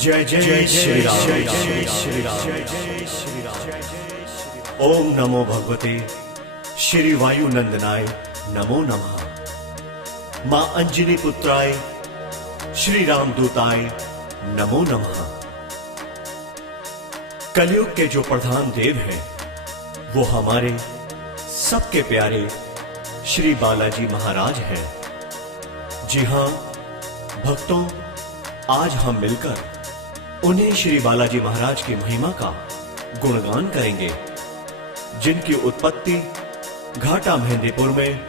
जय जय श्री राम, जय जय श्री राम, जय जय श्री राम। ओम नमो भगवते श्री वायु नंदनाय नमो नमः। मां अंजनी पुत्राय श्री राम दूताय नमो नमः। कलयुग के जो प्रधान देव हैं वो हमारे सबके प्यारे श्री बालाजी महाराज हैं। जी हां भक्तों, आज हम मिलकर उन्हीं श्री बालाजी महाराज की महिमा का गुणगान करेंगे, जिनकी उत्पत्ति घाटा मेहंदीपुर में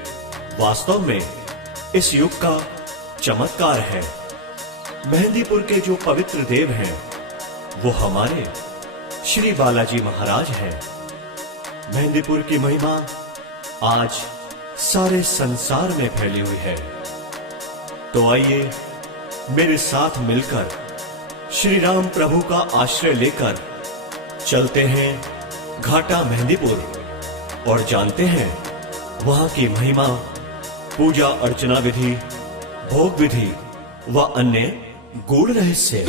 वास्तव में इस युग का चमत्कार है। मेहंदीपुर के जो पवित्र देव हैं वो हमारे श्री बालाजी महाराज हैं। मेहंदीपुर की महिमा आज सारे संसार में फैली हुई है। तो आइए मेरे साथ मिलकर श्री राम प्रभु का आश्रय लेकर चलते हैं घाटा मेहंदीपुर और जानते हैं वहां की महिमा, पूजा अर्चना विधि, भोग विधि व अन्य गूढ़ रहस्य।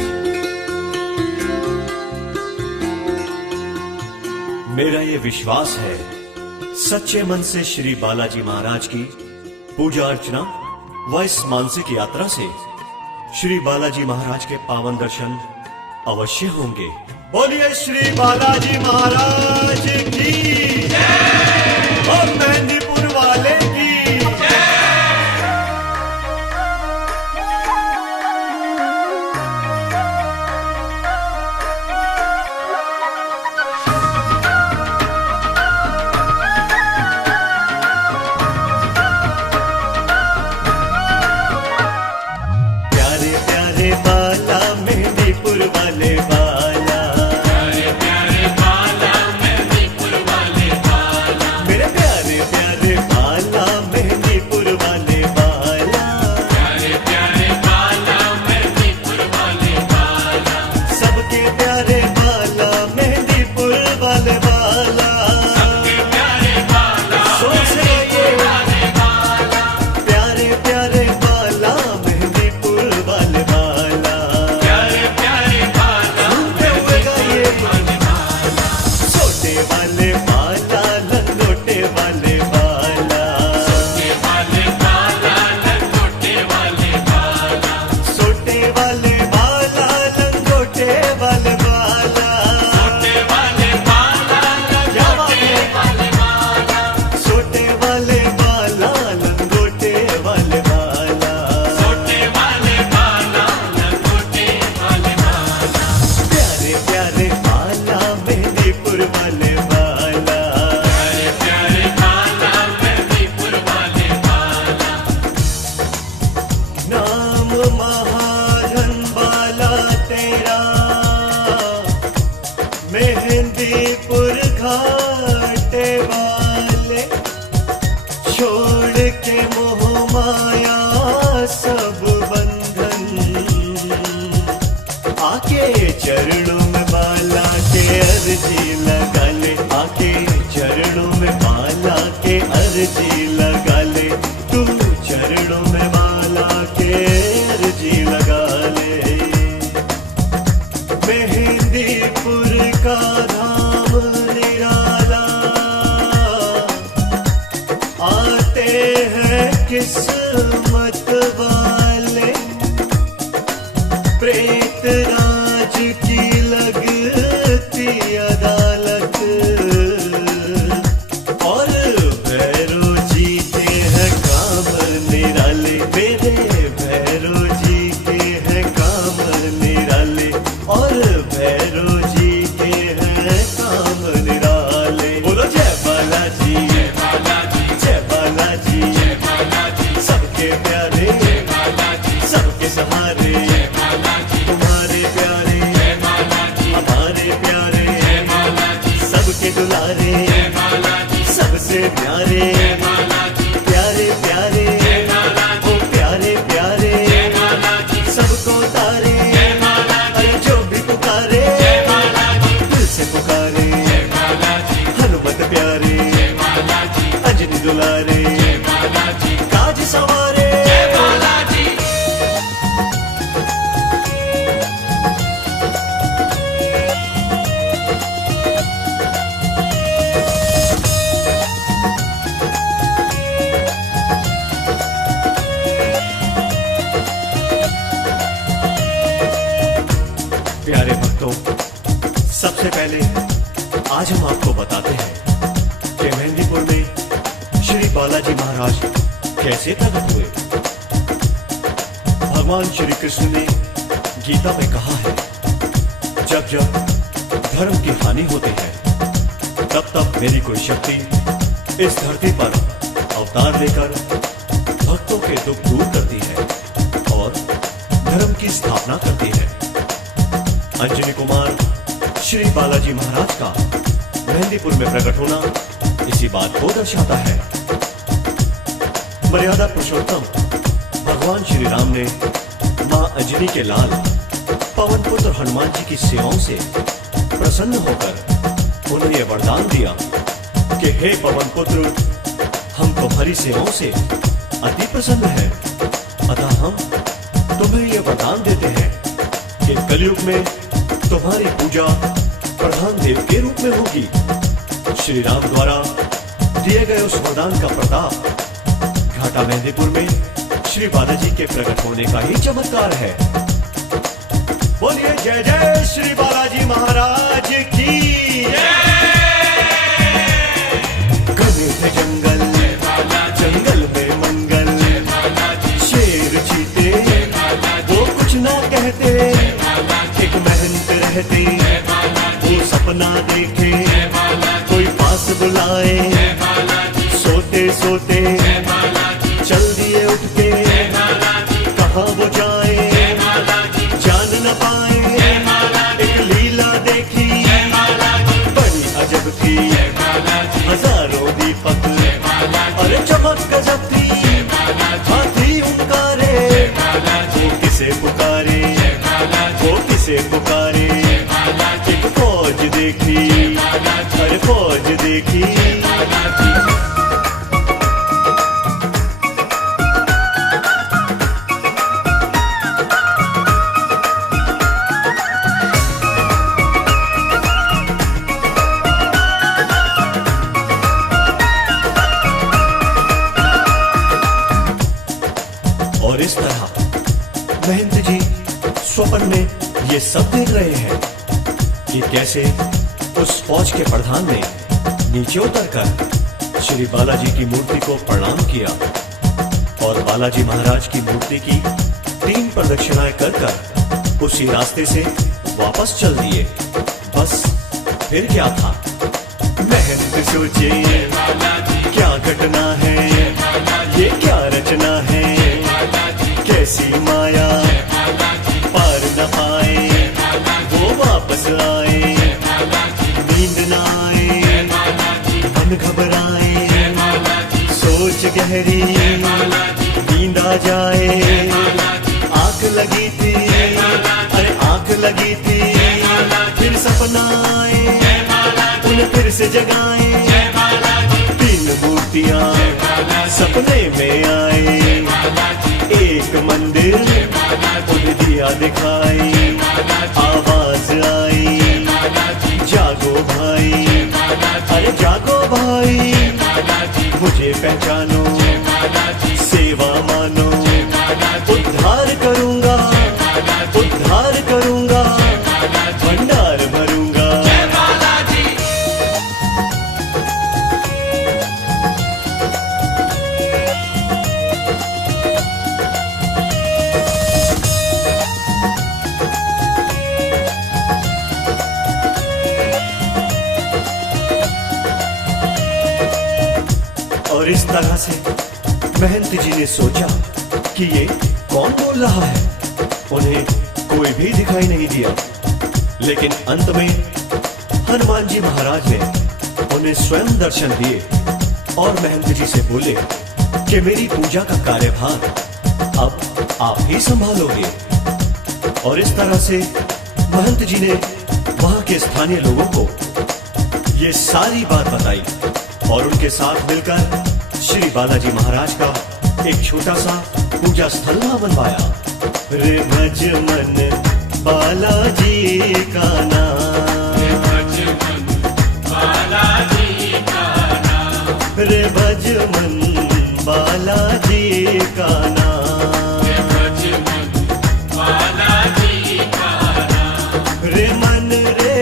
मेरा ये विश्वास है सच्चे मन से श्री बालाजी महाराज की पूजा अर्चना व इस मानसिक यात्रा से श्री बालाजी महाराज के पावन दर्शन अवश्य होंगे। बोलिए श्री बालाजी महाराज की जय और मेहंदीपुर वाले की जय। मेहंदीपुर घाटे वाले छोड़ के मोह माया सब बंधन, आके चरणों में बाला के अर्जी लगा ले, आके चरणों में बाला के अर्जी लगा ले, तुम चरणों में बाला के अर्जी लगा ले। मेहंदीपुर का धाम निराला, आते हैं किस्मत वाले, प्रेत राज की लगती अदालत, और भैरो जी के हैं काम निराले, मेरे भैरो जी के हैं काम निराले, और भैरो जी के हैं काम निराले। बोलो जय बालाजी, जय बालाजी, जय बालाजी, जय बालाजी, सबके प्यारे, जय बालाजी, सबके सहारे, जय बालाजी, तुम्हारे प्यारे, जय बालाजी, हमारे प्यारे, जय बालाजी, सबके दुलारे, जय बालाजी, सबसे प्यारे, जय बालाजी, प्यारे प्यारे, जय बालाजी, ओ प्यारे प्यारे, जय बालाजी, सबको तारे, जय बालाजी, अरे जो भी पुकारे, जय बालाजी, दिल से पुकारे, जय बालाजी, हनुमत प्यारे, जय बालाजी, अंजनी दुलारे, जय बालाजी, काज सवारे, जय बालाजी। सबसे पहले आज हम आपको बताते हैं कि मेहंदीपुर में श्री बालाजी महाराज कैसे प्रकट हुए। भगवान श्री कृष्ण ने गीता में कहा है, जब जब धर्म की हानि होती है तब तब मेरी कोई शक्ति इस धरती पर अवतार लेकर भक्तों के दुख दूर करती है और धर्म की स्थापना करती है। अंजनी कुमार श्री बालाजी महाराज का मेहंदीपुर में प्रकट होना इसी बात को दर्शाता है। मर्यादा पुरुषोत्तम भगवान श्री राम ने मां अंजनी के लाल पवन पुत्र हनुमान जी की सेवाओं से प्रसन्न होकर उन्हें यह वरदान दिया कि हे पवन पुत्र, हम तुम्हारी सेवाओं से अति प्रसन्न हैं, अतः हम तुम्हें यह वरदान देते हैं कि कलयुग में तुम्हारी पूजा प्रधान देव के रूप में होगी। श्री राम द्वारा दिए गए उस वरदान का प्रताप घाटा मेहंदीपुर में श्री बालाजी के प्रकट होने का ही चमत्कार है। बोलिए जय जय श्री बालाजी महाराज की घने थे जंगल, जंगल में मंगल, शेर चीते वो कुछ ना कहते, एक महंत रहते वो सपना देखे, कोई पास बुलाए सोते सोते चल दिए उठ के, कहाँ वो जाए जान न पाए, एक लीला देखी बड़ी अजब थी, हजारों दीपक अरे चमक गजब थी, हाथी उनकारे वो किसे पुकारे, वो किसे पुकारे, एक फौज देखी अरे फौज देखी। और इस तरह महंत जी स्वप्न में ये सब देख रहे हैं कि कैसे उस फौज के प्रधान ने नीचे उतरकर श्री बालाजी की मूर्ति को प्रणाम किया और बालाजी महाराज की मूर्ति की 3 प्रदक्षिणाएं कर कर उसी रास्ते से वापस चल दिए। बस फिर क्या था, महंत सोचे क्या घटना है, ये क्या रचना है, कैसी माया पार न पाए, वो वापस आए, नींद न आए, मन घबराए, सोच गहरी नींद आ जाए, आंख लगी थी अरे आंख लगी थी, फिर सपना आए उन्हें फिर से जगाए, 3 मूर्तियां सपने में आए, एक मंदिर उन्हें दिया दिखाई, आवाज आई जागो भाई अरे जागो भाई, मुझे पहचानो सेवा मानो, उद्धार करूंगा उद्धार करूंगा, भंडार भरूंगा। और इस तरह से महंत जी ने सोचा कि ये कौन बोल रहा है, उन्हें कोई भी दिखाई नहीं दिया, लेकिन अंत में हनुमान जी महाराज ने उन्हें स्वयं दर्शन दिए और महंत जी से बोले कि मेरी पूजा का कार्यभार अब आप ही संभालोगे। और इस तरह से महंत जी ने वहां के स्थानीय लोगों को ये सारी बात बताई और उनके साथ मिलकर श्री बालाजी महाराज का एक छोटा सा पूजा स्थल वहां बनवाया। रे भज मन बालाजी का नाम, रे भज मन बालाजी का नाम, रे भज मन बालाजी का नाम, रे भज मन बालाजी का नाम, रे मन रे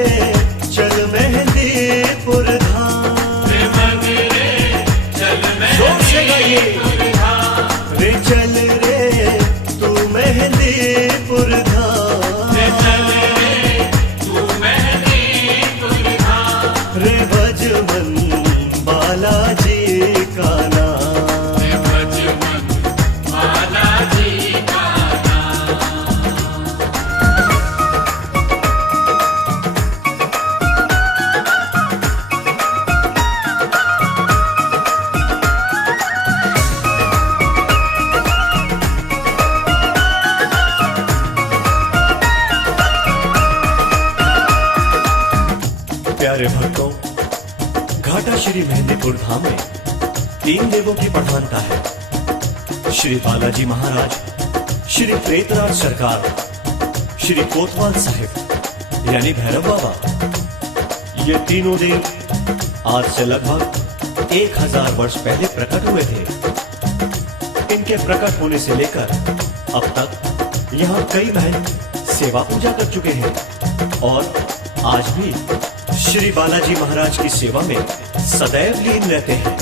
घाटा श्री मेहंदीपुर धाम में 3 देवों की प्रधानता है। श्री बालाजी महाराज, श्री प्रेतराज सरकार, श्री कोतवाल साहिब यानी भैरव बाबा। ये तीनों देव आज से लगभग 1000 वर्ष पहले प्रकट हुए थे। इनके प्रकट होने से लेकर अब तक यहाँ कई महल सेवा पूजा कर चुके हैं और आज भी श्री बालाजी महाराज की सेवा में सदैव लीन रहते हैं।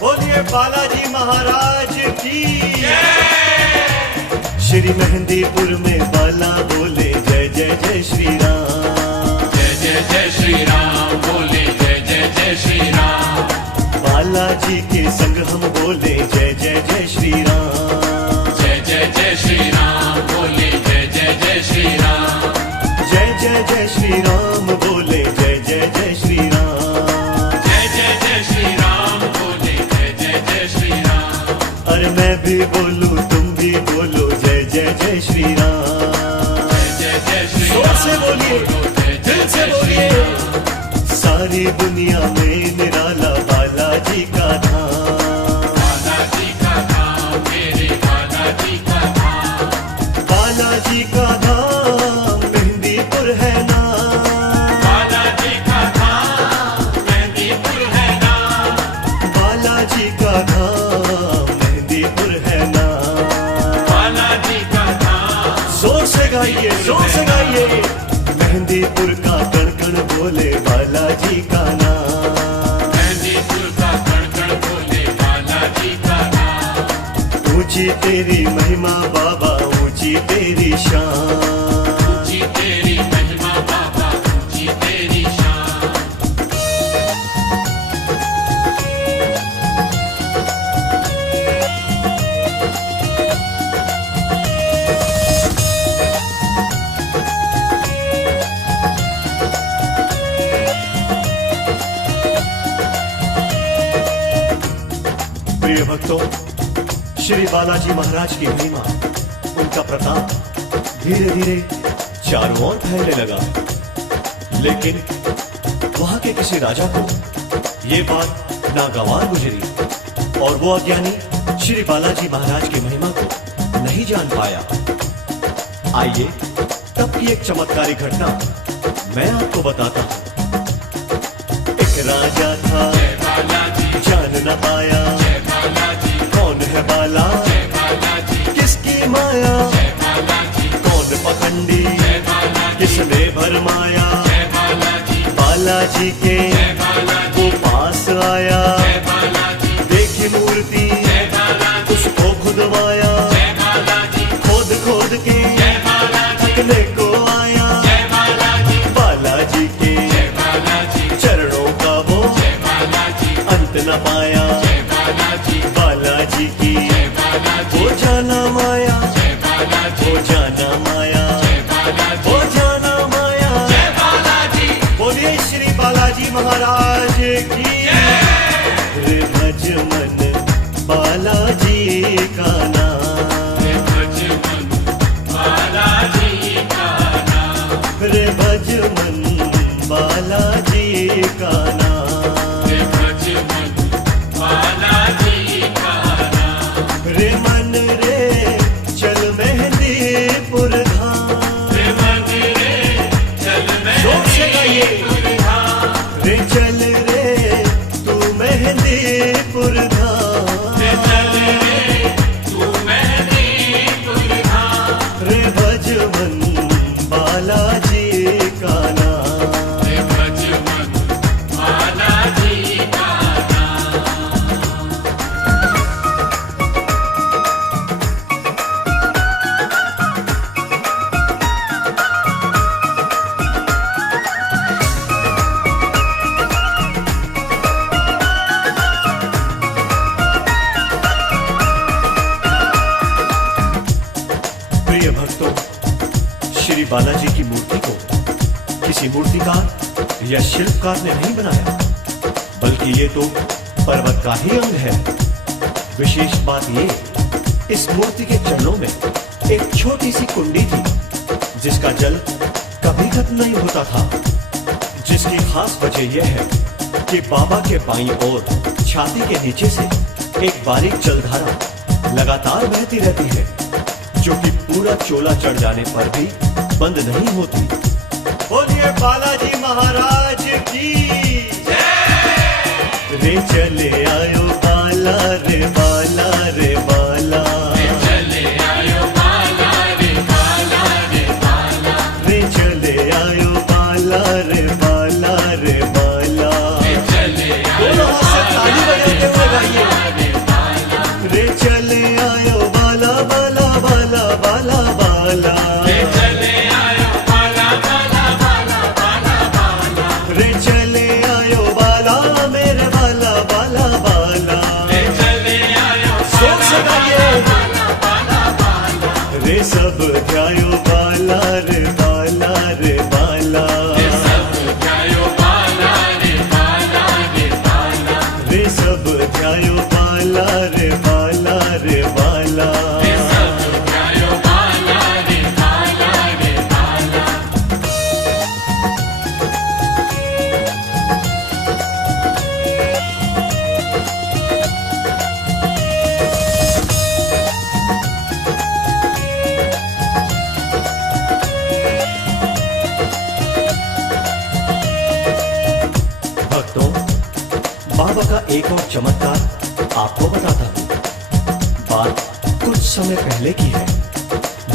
बोलिए बालाजी महाराज की जय। श्री मेहंदीपुर में बाला बोले जय जय जय श्री राम, जय जय जय श्री राम, बोले जय जय जय श्री राम। बालाजी के संग हम बोले जय जय जय श्री राम, जय जय जय श्री राम, बोले जय जय जय श्री राम। जय जय जय श्री राम बोले जय जय जय श्री राम, जय जय जय श्री राम, बोले जय जय जय श्री राम। अरे मैं भी बोलूं तुम भी बोलो जय जय जय श्री राम। जय जय श्री जोर से बोलिए, दिल से बोलिए। सारी दुनिया में निराला बालाजी का धाम, बालाजी का धाम, मेरे बालाजी का धाम। बालाजी का धाम मेहंदीपुर है नाम, बालाजी का धाम, मेहंदीपुर है नाम। बालाजी का धाम मेहंदीपुर है नाम। बालाजी का धाम, जोर से गाइए, जोर से गाइए। मेहंदीपुर का कण कण बोले बालाजी का नाम, मेहंदीपुर का कण कण बोले बालाजी का नाम। ऊंची तेरी महिमा बाबा, ऊंची तेरी शान, ऊंची तेरी महिमा बाबा, ऊंची तेरी शान। प्रिय भक्तों, श्री बालाजी महाराज की महिमा, उनका प्रताप धीरे धीरे चारों ओर फैलने लगा। लेकिन वहां के किसी राजा को ये बात नागवार गुजरी और वो अज्ञानी श्री बालाजी महाराज की महिमा को नहीं जान पाया। आइए तब की एक चमत्कारी घटना मैं आपको बताता हूं। एक राजा था, जय बालाजी, जान न पाया जय बालाजी, कौन है बाला, जय बालाजी, किसकी माया, जय बालाजी, कौन पखंडी, जय बालाजी, किसने भरमाया। जय बालाजी, बालाजी के जय बालाजी, वो पास आया, जय बालाजी, देखी मूर्ति जय बालाजी, उसको खुदवाया, जय बालाजी, खोद खोद के जय बालाजी, थकने को आया। जय बालाजी, बालाजी के जय बालाजी, चरणों का वो जय बालाजी, अंत न पाया। जय बालाजी, बालाजी की जय बालाजी, वो जाना माया, जय बालाजी, वो जाना माया, जय बालाजी, वो जाना माया। जय बालाजी। बोलिए श्री बालाजी महाराज की रे भज मन बालाजी का नाम, रे भज मन बालाजी का नाम, रे भज मन बालाजी का नाम। रे भज मन बालाजी का नाम। रे मन रे चल मेहंदीपुर धाम, रे मन रे चल जोर से गाइए। मेहंदीपुर धाम, रे चल रे तू मेहंदीपुर धाम, रे चल रे तू मेहंदीपुर धाम। रे भज मन बालाजी का नाम। रे भज मन बालाजी का नाम। प्रिय भक्तों, श्री बालाजी की मूर्ति को किसी मूर्तिकार या शिल्पकार ने नहीं बनाया, बल्कि ये तो पर्वत का ही अंग है। विशेष बात ये, इस मूर्ति के चरणों में एक छोटी सी कुंडी थी, जिसका जल कभी खत्म नहीं होता था। जिसकी खास वजह यह है कि बाबा के बाईं ओर छाती के नीचे से एक बारीक जलधारा लगातार बहती रहती है, जो कि पूरा चोला चढ़ जाने पर भी बंद नहीं होती। बोलिए बालाजी महाराज की जय। रे चले आयो बाला रे बाला रे बाला, चले आयो बाला रे बाला रे बाला, रे चले आयो बाला रे बाला रे बाला। चले दोनों हाथ से ताली बजाते हुए गाइए। रे चले आयो बाला बाला बाला बाला बाला, चले आयो बाला बाला बाला बाला बाला, रे चले आयो बाला मेरे बाला बाला बाला। चले आयो जोर से गाइए। बाला बाला बाला, रे सब ध्यायो बाला रे बाला रे बाला, सब जायो बाला रे बाला रे बाला, रे सब ध्यायो बाला रे बाला रे बाला। सब जायो बाला रे बाला रे बाला। भक्तों, बाबा का एक और चमत्कार आपको बताता हूँ। बात कुछ समय पहले की है,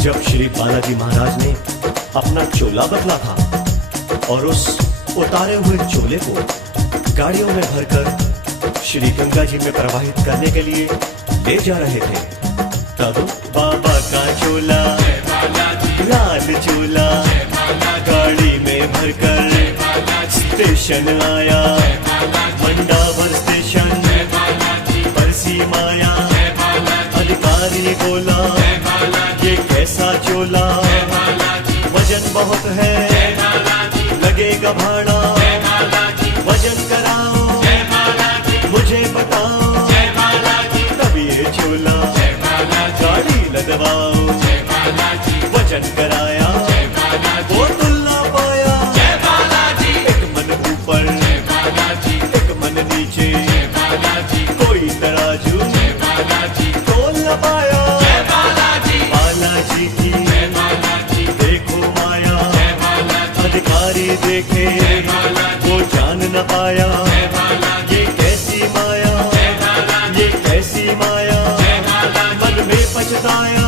जब श्री बालाजी महाराज ने अपना चोला बदला था और उस उतारे हुए चोले को गाड़ियों में भरकर श्री गंगा जी में प्रवाहित करने के लिए ले जा रहे थे। तब बाबा का चोला, लाल चोला, गाड़ी में भरकर स्टेशन आया। मंडावर स्टेशन बरसी माया, अधिकारी ने बोला ये कैसा चोला, वजन बहुत है, लगेगा भाड़ा, वजन कराओ, मुझे बताओ, तब ये चोला गाड़ी लगवाओ। वजन कराया, वो तुलना पाया, एक मन ऊपर एक मन नीचे, कोई तराजू तोल न पाया। बालाजी की देखो माया, अधिकारी देखे वो जान न पाया। ये कैसी माया, ये कैसी माया, मन में पछताया,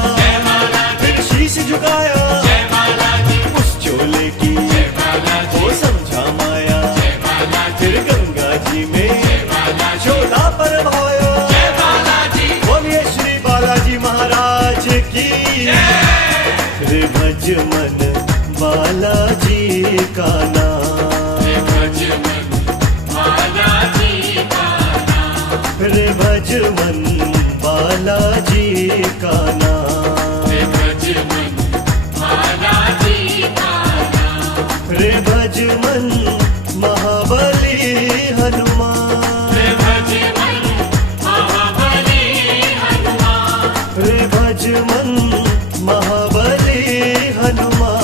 फिर शीश झुकाया। उस चोले की वो समझा माया, फिर गंगा जी में चोला पर भाया। बोलिए श्री बालाजी महाराज की। रे भज मन बालाजी का नाम, रे भज मन बालाजी का नाम, रे भज मन महाबली हनुमान, रे भज मन महाबली हनुमान,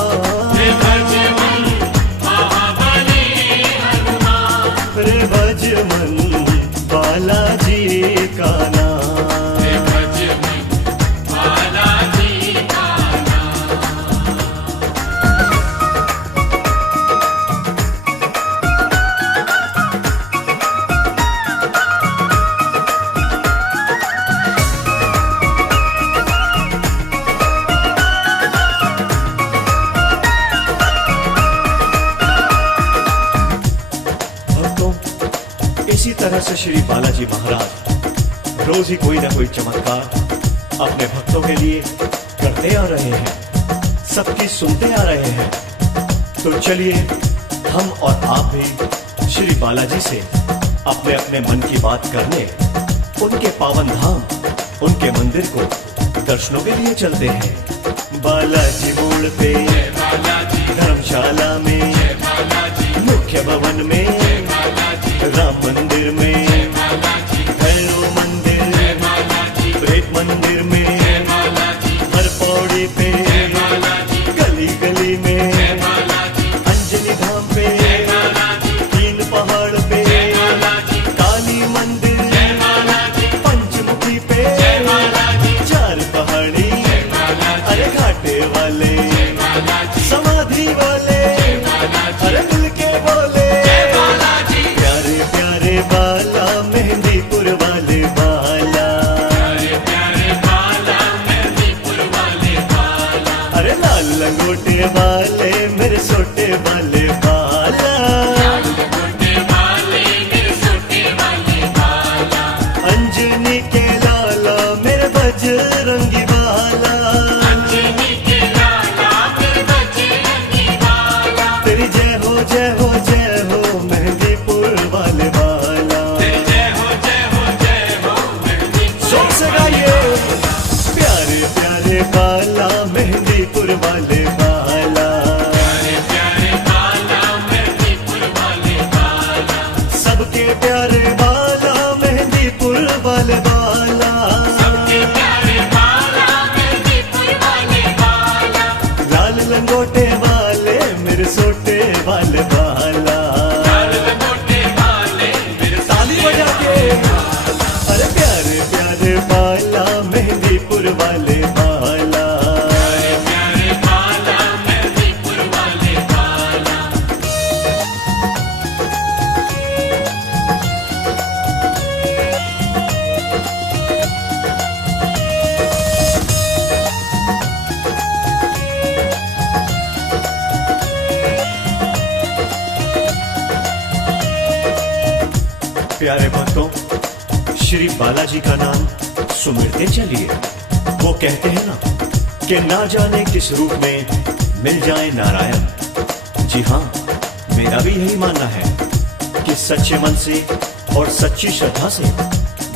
रे भज मन बालाजी का नाम। इसी तरह से श्री बालाजी महाराज रोज ही कोई ना कोई चमत्कार अपने भक्तों के लिए करते आ रहे हैं, सबकी सुनते आ रहे हैं। तो चलिए हम और आप भी श्री बालाजी से अपने अपने मन की बात करने उनके पावन धाम, उनके मंदिर को दर्शनों के लिए चलते हैं। बालाजी मोड़ पे, धर्मशाला में, मुख्य भवन में, राम मंदिर में, भैरव मंदिर, प्रेत मंदिर में, हर पौड़ी पे, गली गली में, अंजनी धाम पे, तीन पहाड़ पे, प्यारे बाला मेहंदीपुर वाले बाला, सबके प्यारे बाला मेहंदीपुर वाले बाला, लाल लंगोटे वाले मेरे सोटे वाले बाला। लाल लंगोटे वाले मेरे ताली बजा के अरे प्यारे प्यारे बाला मेहंदीपुर वाले बाला। प्यारे बाला मेहंदीपुर वाले बाला। प्यारे भक्तों, श्री बालाजी का नाम सुमिरते चलिए। वो कहते हैं ना कि ना जाने किस रूप में मिल जाए नारायण। जी हाँ, मेरा भी यही मानना है कि सच्चे मन से और सच्ची श्रद्धा से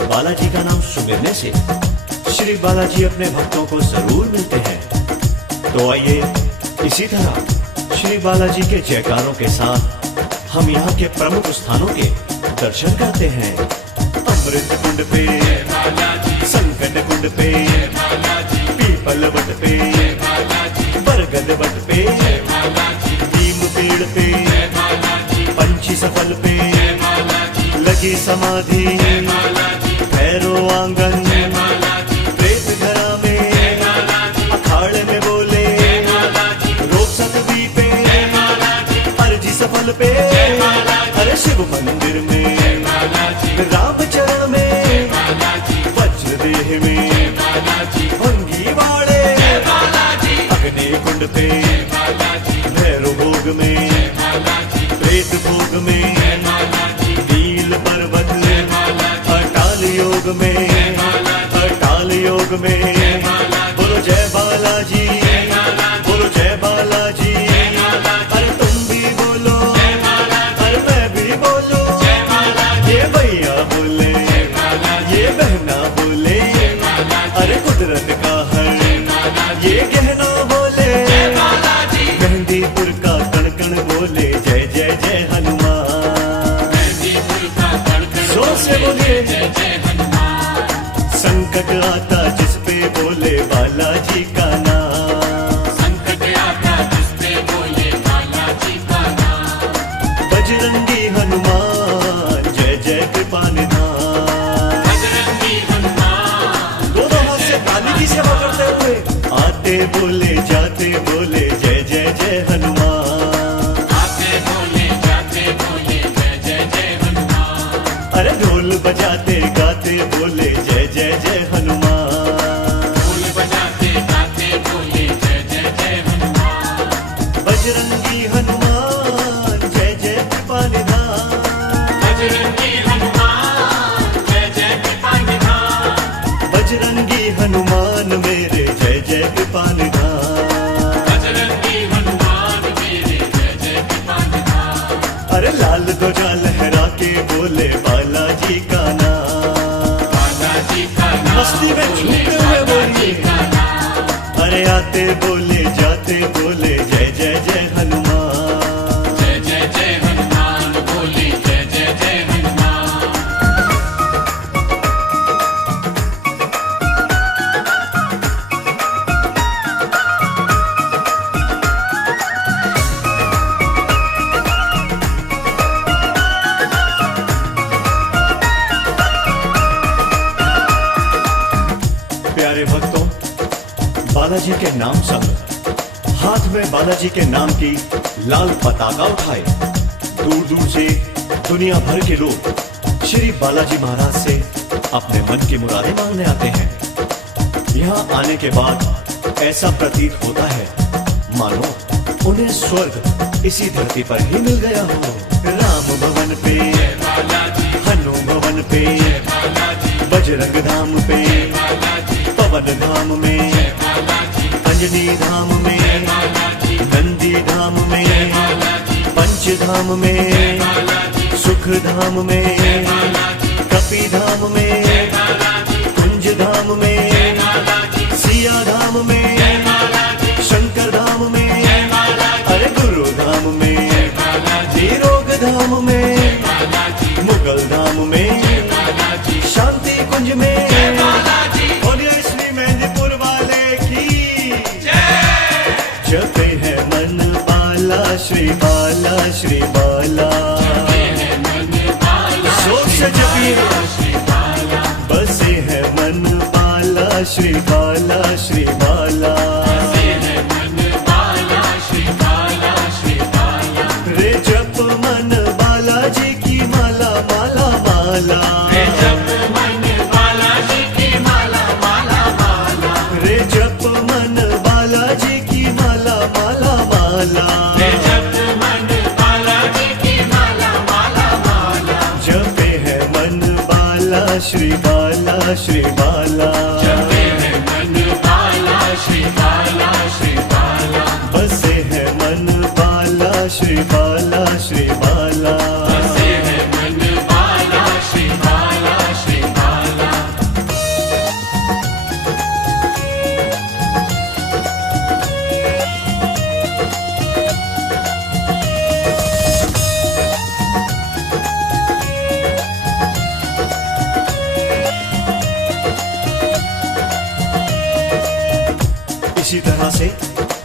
बालाजी का नाम सुमिरने से श्री बालाजी अपने भक्तों को जरूर मिलते हैं। तो आइए इसी तरह श्री बालाजी के जयकारों के साथ हम यहाँ के प्रमुख स्थानों के दर्शन करते हैं। अमृत कुंड पे, संकट कुंड पे, पीपल वट पे, बरगद वट पे, नीम पेड़ पे, पंछी सफल पे, लगी समाधि, भैरो आंगन, प्रेत घरा में, अखाड़े में बोले, रोक सतवी पे, अर्जी सफल पे, अरे शिव मंदिर में, राम चरण में, वज्र देह में, भंगी वाड़े, अग्नि कुंड पे, भैरव भोग में, प्रेत भोग में, नील पर्वत, अटाल योग में, अटाल योग में। बोलो जय बालाजी, बोलो जय बालाजी। अरे तुम भी बोलो, अरे मैं भी बोलो, ये भैया बोले, ये बहना बोले, अरे कुदरत का है ये कहना बोले, मेहंदीपुर का कण कण बोले जय जय जय हनुमान। मेहंदीपुर का कण-कण जोर से बोलिए जय जय हनुमान। संकट आता जिस पे बोले बालाजी का नाम, संकट आता जिस पे बोले बालाजी का नाम। बजरंगी हनुमान जय जय कृपा निधान। बजरंगी हनुमान दोनों हाथ से ताली की सेवा करते हुए आते बोले जाते बोले जय जय जय हनुमान। आते बोले जाते बोले जय जय जय हनुमान। अरे ढोल बजाते गाते बोले जय जय जय हनुमान। ढोल बजाते गाते बोले जय जय जय हनुमान। बजरंगी हनुमान जय जय कृपा निधान। बजरंगी हनुमान जय जय कृपा निधान। बजरंगी हनुमान मेरे जय जय कृपा निधान। बजरंगी हनुमान मेरे जय जय कृपा निधान। अरे लाल ध्वजा लहरा के बोले बालाजी का नाम। बालाजी का नाम मस्ती में झूमते हुए बोलिए, का नाम। अरे आते बोले जाते बोले जय जय जय हनुमान। जय जय जय हनुमान बोले जय जय जय हनुमान। प्यारे भक्तों, बालाजी के नाम संग हाथ में बालाजी के नाम की लाल पताका उठाए दूर दूर से दुनिया भर के लोग श्री बालाजी महाराज से अपने मन की मुरादें मांगने आते हैं। यहाँ आने के बाद ऐसा प्रतीत होता है मानो उन्हें स्वर्ग इसी धरती पर ही मिल गया हो। राम भवन पे, हनु भवन पे, बजरंग धाम पे, पवन धाम में, अंजनी धाम में, नंदी धाम में, पंच धाम में, सुख धाम में, कपि धाम में, कुंज धाम में, सिया धाम में, शंकर धाम में, अरे गुरु धाम में, निरोग धाम में, मुगल से जपिए बसे है मन बाला श्री बाला श्री बाला रे जप मन बालाजी की माला माला माला रे जप मन बालाजी की माला माला माला जपे है मन बाला श्री बाला श्री बाला बसे है मन बाला श्री बाला श्री बाला इसी तरह से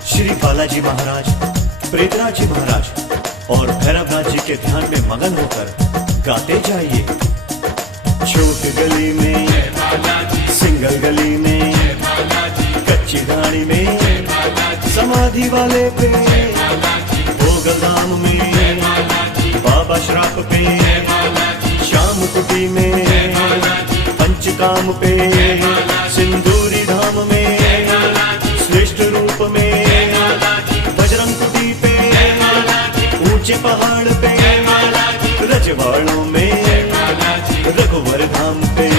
श्री बालाजी महाराज, प्रेतराज जी महाराज और भैरवनाथ जी के ध्यान में मगन होकर गाते जाइए। छोट गली में, सिंगल गली में, कच्ची घाड़ी में, समाधि वाले पे, भोगलधाम में, बाबा श्राप पे, श्याम कुटी में, पंचकाम पे, सिंदूरी धाम में, श्रेष्ठ रूप में, बजरंग कुटी पे, ऊंचे पहाड़ पे, रजवाड़ों में, रघुवर धाम पे,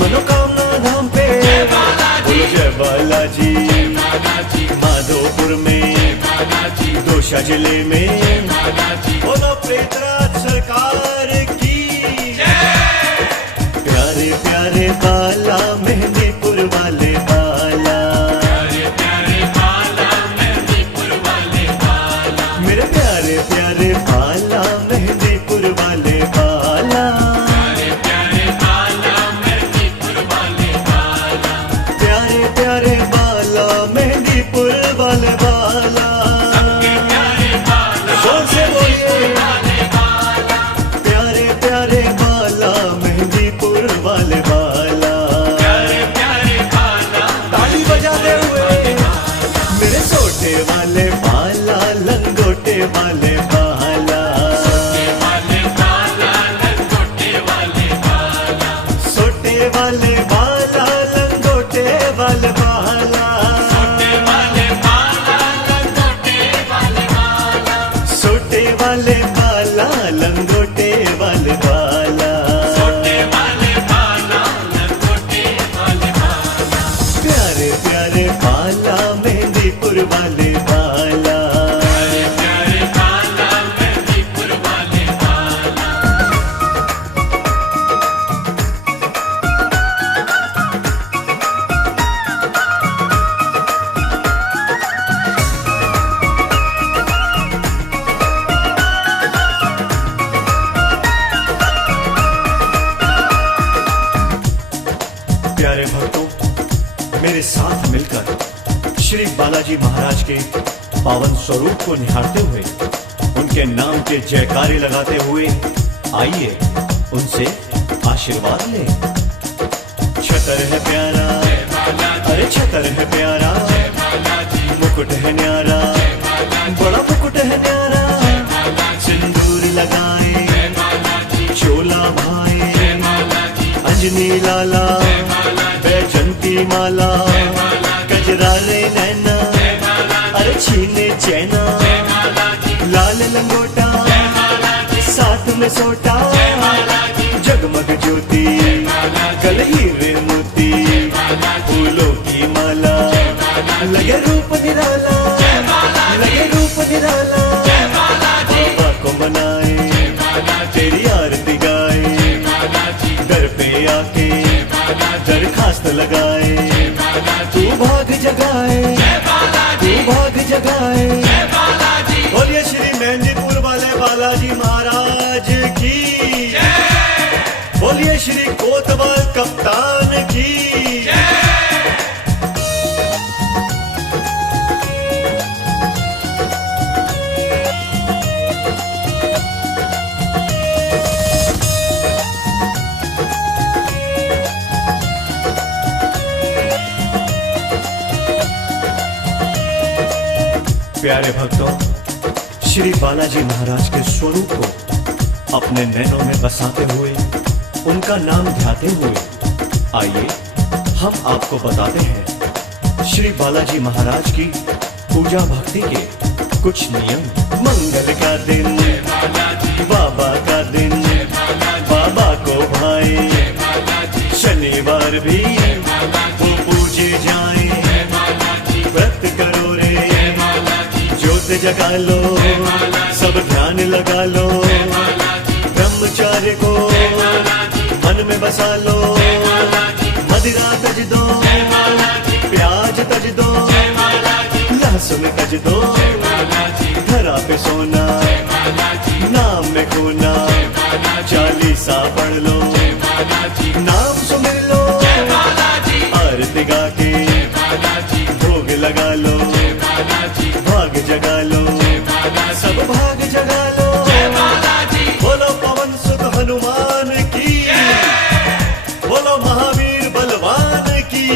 मनोकामना धाम पे, बोलो जय बालाजी। माधोपुर में, दोसा जिले में, बोलो प्रेतराज सरकार की। प्यारे प्यारे बाला, मेहंदीपुर वाले बाला, मेरे प्यारे प्यारे बाला, मेहंदीपुर वाले बाला, प्यारे प्यारे बाला, मेहंदीपुर वाले बाला, जोर से बोलिए, प्यारे प्यारे बाला, मेहंदीपुर वाले बाला, ताली बजाते हुए, मेरे सोटे वाले बाला, लंगोटे वाले बाला, सोटे वाले बाला, लंगोटे वाले बाला, सोटे वाले बाला, लंगोटे वाले बाला, सोटे वाले बाला, लंगोटे वाले बाला, सोटे वाले बाला, लंगोटे वाले बाला, सोटे वाले बाला, लंगोटे वाले बाला, प्यारे प्यारे बाला, मेहंदीपुर वाले बाला, प्यारे भक्तों, मेरे साथ मिलकर श्री बालाजी महाराज के पावन स्वरूप को निहारते हुए, उनके नाम के जयकारे लगाते हुए आइए उनसे आशीर्वाद लें। छतर है प्यारा, अरे छतर है प्यारा, मुकुट है न्यारा, बड़ा मुकुट है न्यारा, सिंदूर लगाए, चोला भाई, अंजनी लाला, बैजंती माला, गजरारे नैना, अरे छीने चैना, लाल लंगोटा, साथ में सोटा, जगमग ज्योति, कल हीरे मोती, फूलों की माला, लगे रूप निराला, लगे रूप निराला, बाबा को मनाए, तेरी आरती गाए, दर पे आके दरखास्त लगाए, तू भाग जगाए, तू भाग जगाए। बोलिए श्री मेहंदीपुर वाले बालाजी महाराज की, बोलिए श्री कोतवाल कप्तान की। प्यारे भक्तों, श्री बालाजी महाराज के स्वरूप को अपने नैनों में बसाते हुए, उनका नाम ध्याते हुए, आइए हम आपको बताते हैं श्री बालाजी महाराज की पूजा भक्ति के कुछ नियम। मंगल का दिन, बाबा का दिन, बाबा को भाए, शनिवार भी वो पूजे जाए। व्रत करो रे, ज्योत जगा लो, सब ध्यान लगा लो, ब्रह्मचार्य को मन में बसा लो, मदिरा तज दो, प्याज तज दो, लहसुन तज दो, धरा पे सोना, नाम में खोना, चालीसा पढ़ लो, नाम सुमिर लो, आरती गा के भोग लगा लो, भाग जगा लो, सब भाग जगा लो। बोलो पवन सुत हनुमान की, बोलो महावीर बलवान की।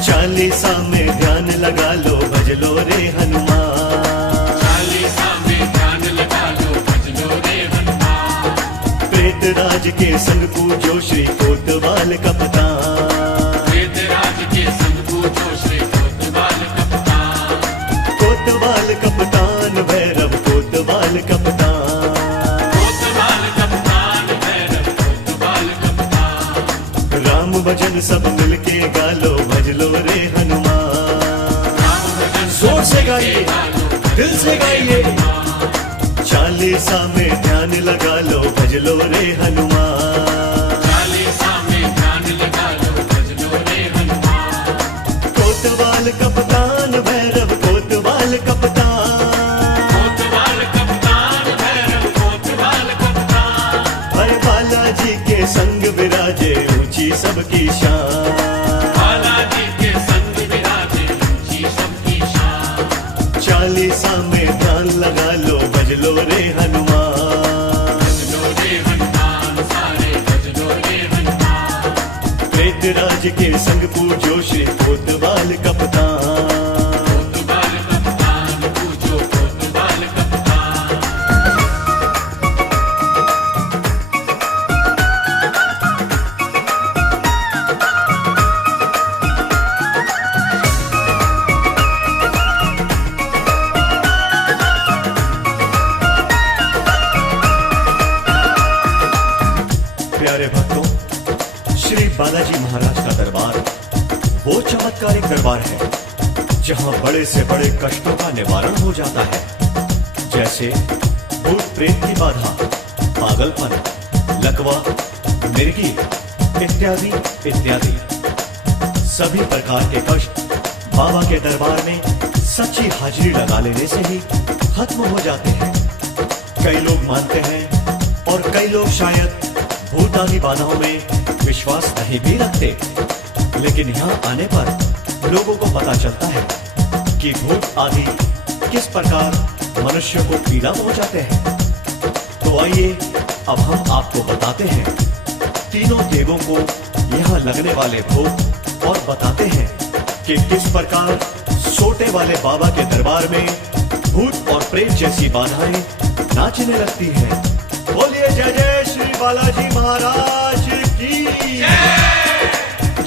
चालीसा में ध्यान लगा लो, भज लो रे हनुमान। चालीसा में ध्यान लगा लो, भज लो रे हनुमान। प्रेतराज के संग पूजो श्री कोतवाल कपतान। प्रेतराज के संग पूजो श्री कोतवाल कपतान। कोतवाल कपतान भैरव, कोतवाल कपतान, कोतवाल कपतान भैरव, कोतवाल कपतान। राम भजन सब मिलके गा लो, भज लो रे हनुमान। राम भजन जोर से गाइए, दिल से गाइए। चालीसा में ध्यान लगा लो, भज लो रे हनुमान। चालीसा में ध्यान लगा लो, भज लो रे हनुमान। कोतवाल कपतान भैरव, कोतवाल कपतान, कोतवाल कपतान भैरव, कोतवाल कपतान। हरे बालाजी के संग विराजे, ऊंची सबकी शान। बालाजी के संग विराजे, ऊंची सबकी शान। चालीसा में ध्यान लगा लो, भज लो रे हनुमान। भज लो रे हनुमान, सारे भज लो रे हनुमान। प्रेतराज के संग पूजो श्री कोतवाल कपतान। कोतवाल कपतान पूजो, कोतवाल कपतान। प्यारे भक्तों, श्री बालाजी महाराज का दरबार वो चमत्कारिक दरबार है जहां बड़े से बड़े कष्टों का निवारण हो जाता है, जैसे भूत प्रेत की बाधा, पागलपन, लकवा, मिर्गी इत्यादि इत्यादि। सभी प्रकार के कष्ट बाबा के दरबार में सच्ची हाजिरी लगा लेने से ही खत्म हो जाते हैं। कई लोग मानते हैं और कई लोग शायद भूत आदि बाधाओं में विश्वास नहीं भी रखते, लेकिन यहाँ आने पर लोगों को पता चलता है कि भूत आदि किस प्रकार मनुष्य को पीड़ा पहुंचाते हैं। तो आइए अब हम आपको बताते हैं तीनों देवों को यहाँ लगने वाले भोग, और बताते हैं कि किस प्रकार सोटे वाले बाबा के दरबार में भूत और प्रेत जैसी बाधाएं नाचने लगती हैं। बोलिए जय जय श्री बालाजी महाराज की।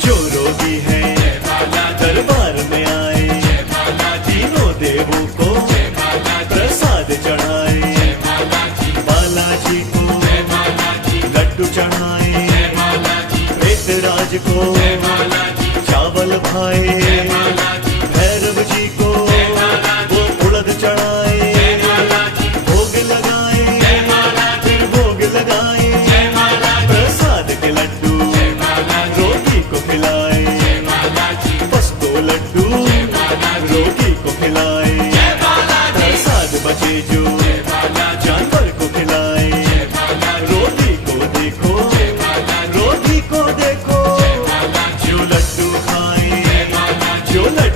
जो रोगी है दरबार में आए, तीनों देवों को प्रसाद चढ़ाए, बालाजी को लड्डू चढ़ाए, प्रेतराज को चावल भाए, भैरव जी को वो उड़द चढ़ाए, भोग लगाए, फिर भोग लगाए, प्रसाद के लड्डू रोगी को खिलाए, बस 2 लड्डू रोगी को खिलाए, प्रसाद बचे जो जानवर को खिलाए। रोगी को देखो, रोगी को देखो, जो लड्डू खाए, जो लड्डू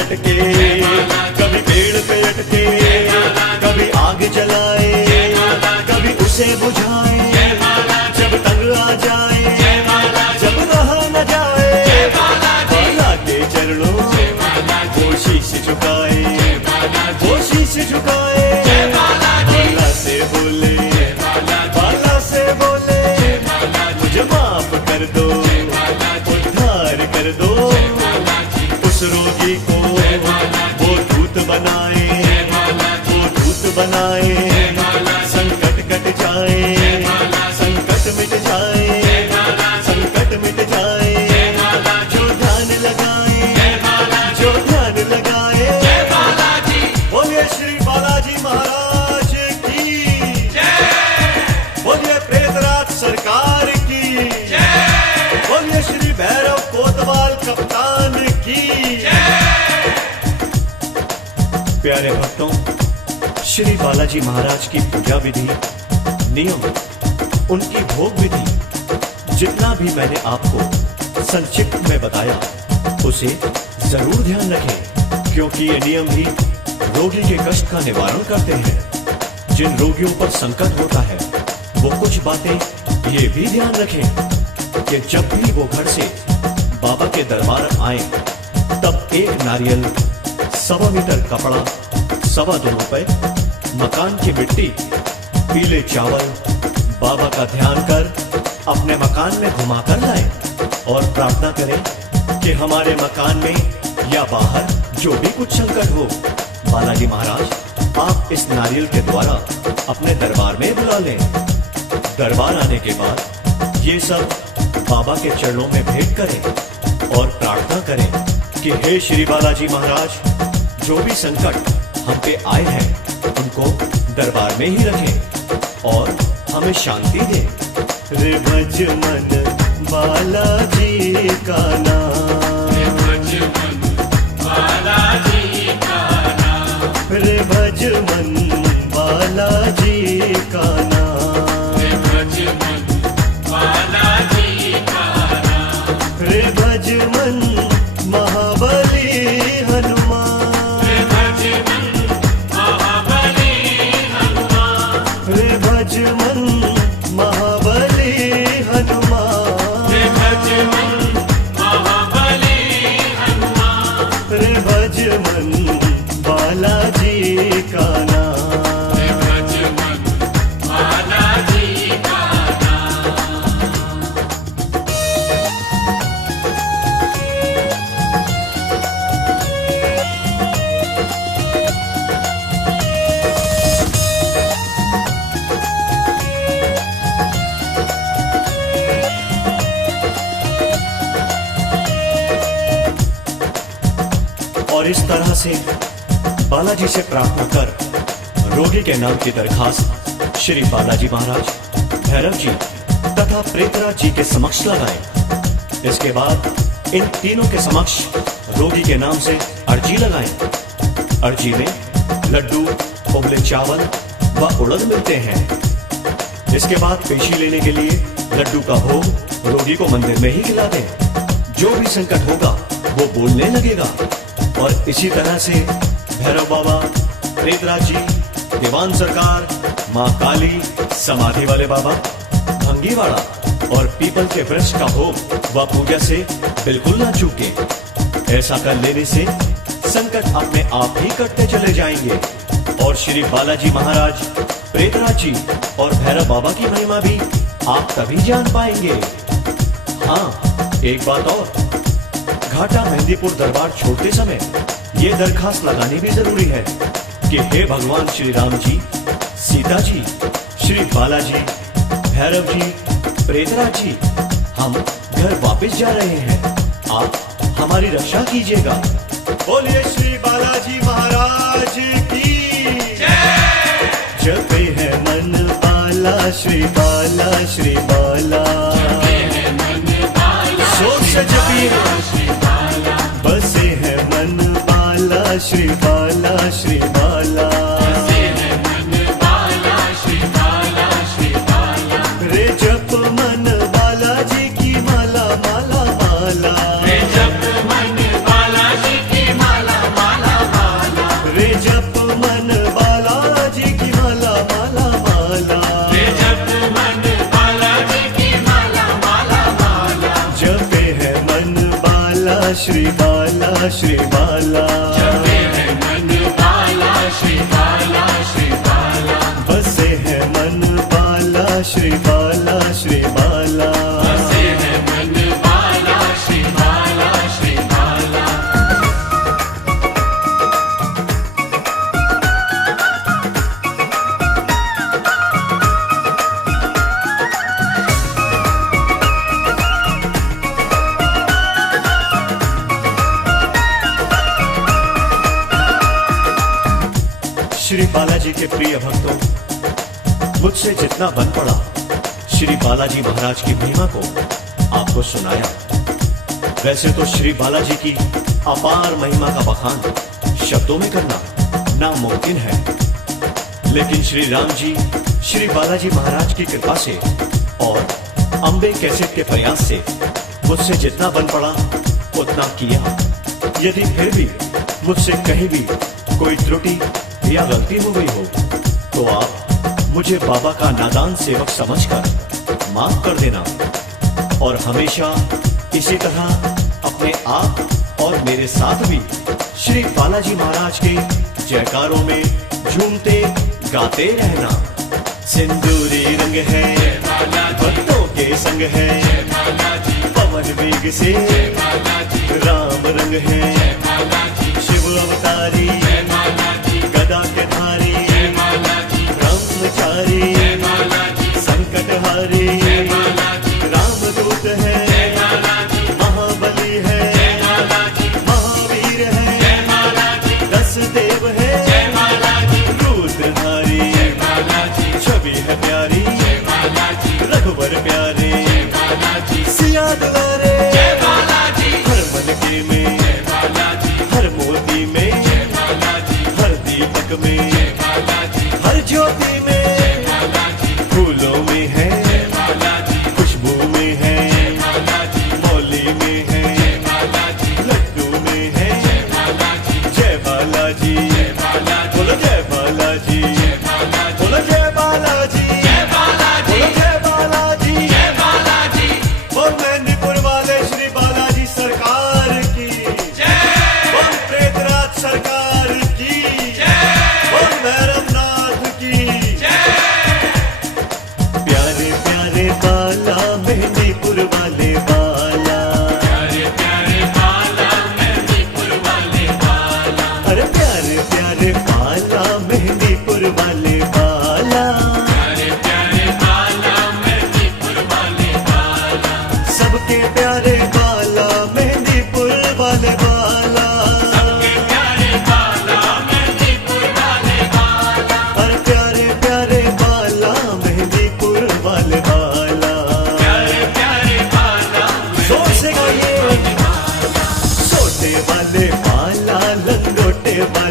लटके, कभी पेड़ पे अटके, कभी आग जलाए, कभी उसे बुझाए, जब तंग आ जाए, जब रहा न जाए, बाला के चरणों वो शीश झुकाए, वो शीश झुकाए, बाला से बोले, बाला से बोले, मुझे माफ कर दो, उद्धार कर दो, उस रोगी को वो दूत बनाए, वो दूत बनाए, संकट कट जाए, संकट मिट जाए, संकट मिट जाए, जो ध्यान लगाए, जो ध्यान लगाए, बोलिए श्री बालाजी महाराज की, बोलिए प्रेतराज सरकार की, बोलिए श्री भैरव कोतवाल कप्तान की। प्यारे भक्तों, श्री बालाजी महाराज की पूजा विधि, नियम, उनकी भोग विधि जितना भी मैंने आपको संक्षिप्त में बताया उसे जरूर ध्यान रखें, क्योंकि ये नियम ही रोगी के कष्ट का निवारण करते हैं। जिन रोगियों पर संकट होता है वो कुछ बातें ये भी ध्यान रखें कि जब भी वो घर से बाबा के दरबार आए तब एक नारियल, 1.25 मीटर कपड़ा, 2.25 रुपए, मकान की मिट्टी, पीले चावल बाबा का ध्यान कर अपने मकान में घुमाकर लाए और प्रार्थना करें कि हमारे मकान में या बाहर जो भी कुछ संकट हो, बालाजी महाराज आप इस नारियल के द्वारा अपने दरबार में बुला लें। दरबार आने के बाद ये सब बाबा के चरणों में भेंट करें और प्रार्थना करें कि हे श्री बालाजी महाराज, जो भी संकट हम पे आए हैं उनको दरबार में ही रखें और हमें शांति दें। रे भज मन बालाजी का नाम, रे भज मन बालाजी का नाम, रे भज मन महाबली हनुमान, रे भज मन महाबली हनुमान, रे भज मन बालाजी का नाम। और इस तरह से बालाजी से प्रार्थना कर रोगी के नाम की दरखास्त श्री बालाजी महाराज, भैरव जी तथा प्रेतराज जी के समक्ष लगाएं। इसके बाद इन तीनों के समक्ष रोगी के नाम से अर्जी लगाएं। अर्जी में लड्डू, उबले चावल व उड़द मिलते हैं। इसके बाद पेशी लेने के लिए लड्डू का भोग रोगी को मंदिर में ही खिला दें। जो भी संकट होगा वो बोलने लगेगा। और इसी तरह से भैरव बाबा, प्रेतराज जी, दीवान सरकार, माँ काली, समाधि वाले बाबा, भंगीवाड़ा और पीपल के वृक्ष का भोग व पूजा से बिल्कुल ना चूके। ऐसा कर लेने से संकट अपने आप ही कटते चले जाएंगे और श्री बालाजी महाराज, प्रेतराज जी और भैरव बाबा की महिमा भी आप तभी जान पाएंगे। हाँ, एक बात और, घाटा मेहंदीपुर दरबार छोड़ते समय ये दरखास्त लगानी भी जरूरी है कि हे भगवान श्री राम जी, सीता जी, श्री बालाजी, भैरव जी, प्रेतराज जी, हम घर वापस जा रहे हैं, आप हमारी रक्षा कीजिएगा। बोलिए श्री बालाजी महाराज की जय। जपे है मन बाला श्री बाला, श्री बाला, सोच से जपी बसे है मन बाला श्री बाला, श्री बाला, रे जप मन बालाजी की माला, माला, माला, रे जप मन बालाजी की माला, श्री बाला श्री बाला जपे है मन बाला श्री बाला श्री बाला बसे है मन बाला श्री बाला श्री बाला बसे है मन बाला श्री बाला श्री बाला श्री बालाजी के प्रिय भक्तों, मुझसे जितना बन पड़ा श्री बालाजी महाराज की महिमा को आपको सुनाया। वैसे तो श्री बालाजी की अपार महिमा का बखान शब्दों में करना नामुमकिन है, लेकिन श्री राम जी श्री बालाजी महाराज की कृपा से और अम्बे कैसेट के प्रयास से मुझसे जितना बन पड़ा उतना किया। यदि फिर भी मुझसे कहीं भी कोई त्रुटि या गलती हो गई हो तो आप मुझे बाबा का नादान सेवक समझकर माफ कर देना और हमेशा इसी तरह अपने आप और मेरे साथ भी श्री बालाजी महाराज के जयकारों में झूमते गाते रहना। सिंदूरी रंग है भक्तों के संग है, पवन वेग से राम रंग है, शिव अवतारी गदा के धारी ब्रह्मचारी संकटहारी रामदूत है महाबली है महावीर है रसदेव है रुद्रधारी छवि है प्यारी रघुवर प्यारे सिया दुलारे हर मन के में हर मोती में हर दीपक में हर ज्योति में फूलों में है खुशबू में है मौली में है लड्डू में है जय बालाजी बोलो जय बालाजी बोलो जय बालाजी बोलो जय बालाजी बोल मेहंदीपुर वाले श्री बालाजी सरकार की बोल प्रेतराज सरकार की बोल भैरवनाथ की प्यारे प्यारे बाला मेहंदीपुर वाले बाला प्यारे प्यारे बाला मेहंदीपुर वाले बाला अरे प्यारे प्यारे बाला मेहंदीपुर वाले बाला प्यारे प्यारे बाला मेहंदीपुर वाले बाला सबके प्यारे बाला मेहंदीपुर वाले बाला सबके प्यारे बाला मेहंदीपुर वाले बाला अरे प्यारे प्यारे बाला मेहंदीपुर वाले बाला प्यारे प्यारे बाला जोर से गाइए सोटे वाले बाला लंगोटे वाले